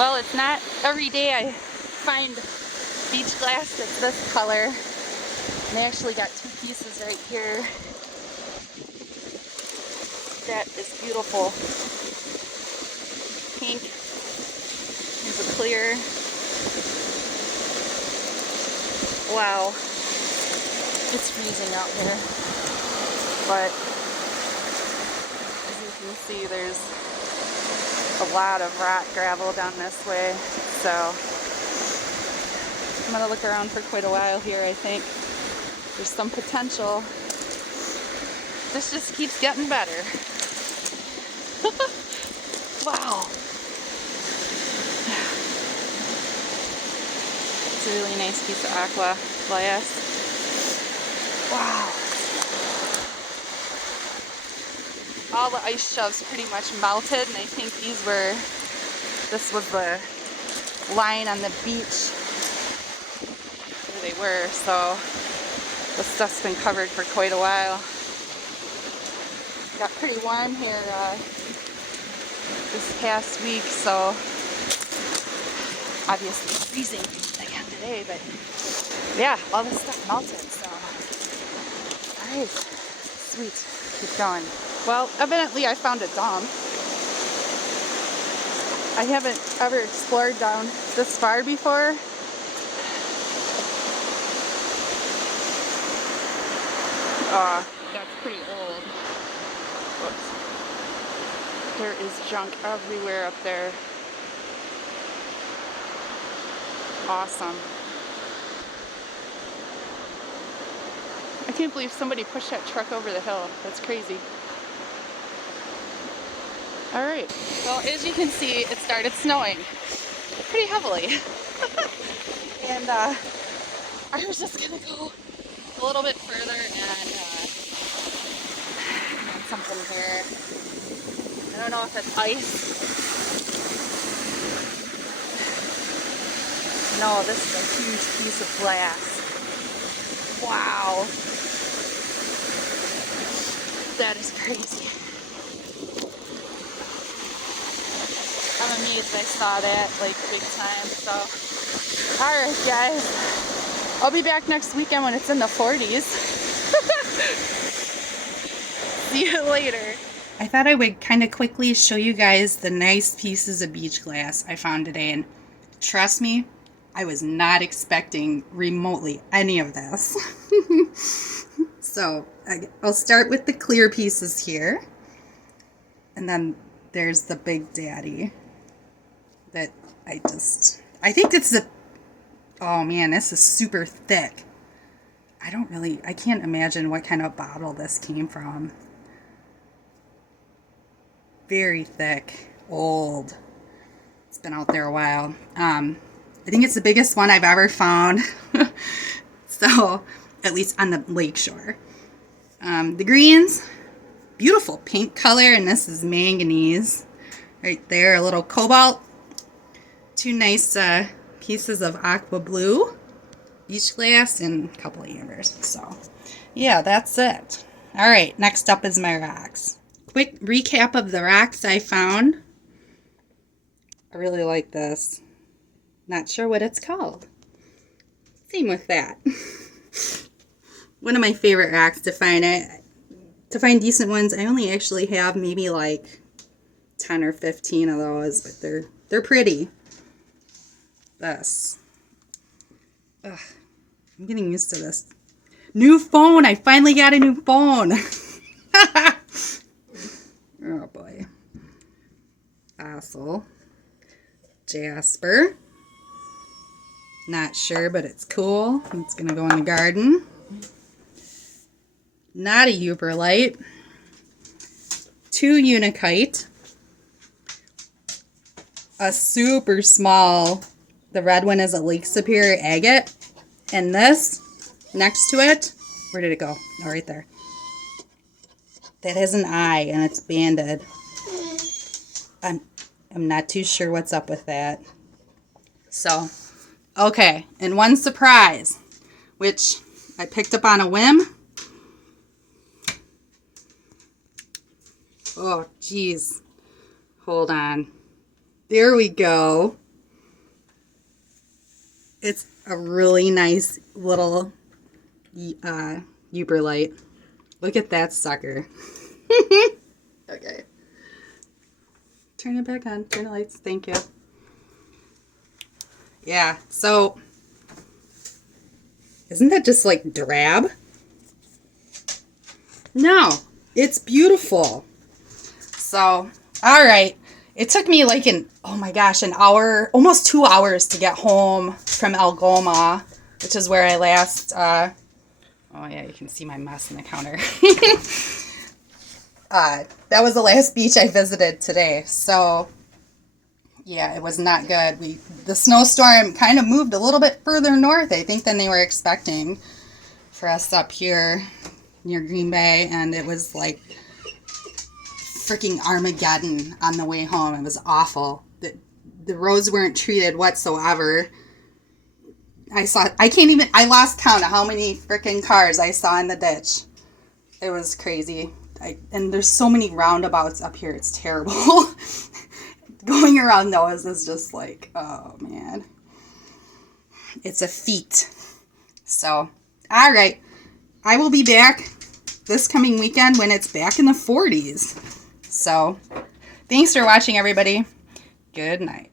Well, it's not every day I find beach glass that's this color. And they actually got two pieces right here. That is beautiful. Pink. Here's a clear. Wow. It's freezing out here. But as you can see, there's a lot of rock gravel down this way. So I'm going to look around for quite a while here, I think. There's some potential. This just keeps getting better. Wow. It's a really nice piece of aqua glass. Wow. All the ice shelves pretty much melted, and I think this was the line on the beach where they were, so the stuff's been covered for quite a while. Got pretty warm here this past week, so obviously freezing again today, but yeah, all this stuff melted, so alright, sweet, keep going. Well, evidently I found a dump. I haven't ever explored down this far before. That's pretty old. Whoops. There is junk everywhere up there. Awesome. I can't believe somebody pushed that truck over the hill. That's crazy. Alright, well, as you can see, it started snowing pretty heavily. And I was just going to go a little bit further and find something here. I don't know if it's ice. No, this is a huge piece of glass. Wow. That is crazy. I'm amazed I saw that, like, big time, so. Alright, guys. I'll be back next weekend when it's in the 40s. See you later. I thought I would kind of quickly show you guys the nice pieces of beach glass I found today, and trust me, I was not expecting remotely any of this. So, I'll start with the clear pieces here, and then there's the Big Daddy that I think it's oh man, this is super thick. I can't imagine what kind of bottle this came from. Very thick, old. It's been out there a while. I think it's the biggest one I've ever found. So, at least on the lakeshore. The greens, beautiful pink color, and this is manganese. Right there, a little cobalt. Two nice pieces of aqua blue, beach glass, and a couple of ambers. So, yeah, that's it. Alright, next up is my rocks. Quick recap of the rocks I found. I really like this. Not sure what it's called. Same with that. One of my favorite rocks to find. To find decent ones, I only actually have maybe like 10 or 15 of those, but they're pretty. This. Ugh, I'm getting used to this. New phone! I finally got a new phone! Oh boy. Fossil. Jasper. Not sure, but it's cool. It's gonna go in the garden. Not a Uberlite. Two Unikite. A super small, the red one is a Lake Superior agate. And this, next to it, where did it go? Oh, right there. That has an eye and it's banded. I'm not too sure what's up with that. So, okay, and one surprise, which I picked up on a whim. Oh, geez. Hold on. There we go. It's a really nice little Uber light. Look at that sucker. Okay. Turn it back on. Turn the lights. Thank you. Yeah, so isn't that just like drab? No, it's beautiful. So, all right. It took me like oh my gosh, an hour, almost 2 hours to get home from Algoma, which is where I last, oh yeah, you can see my mess in the counter. That was the last beach I visited today. So, yeah, it was not good. The snowstorm kind of moved a little bit further north, I think, than they were expecting for us up here near Green Bay, and it was like freaking Armageddon on the way home. It was awful. The roads weren't treated whatsoever. I lost count of how many freaking cars I saw in the ditch. It was crazy. And there's so many roundabouts up here. It's terrible. Going around those is just like, oh man. It's a feat. So, all right. I will be back this coming weekend when it's back in the 40s. So, thanks for watching, everybody. Good night.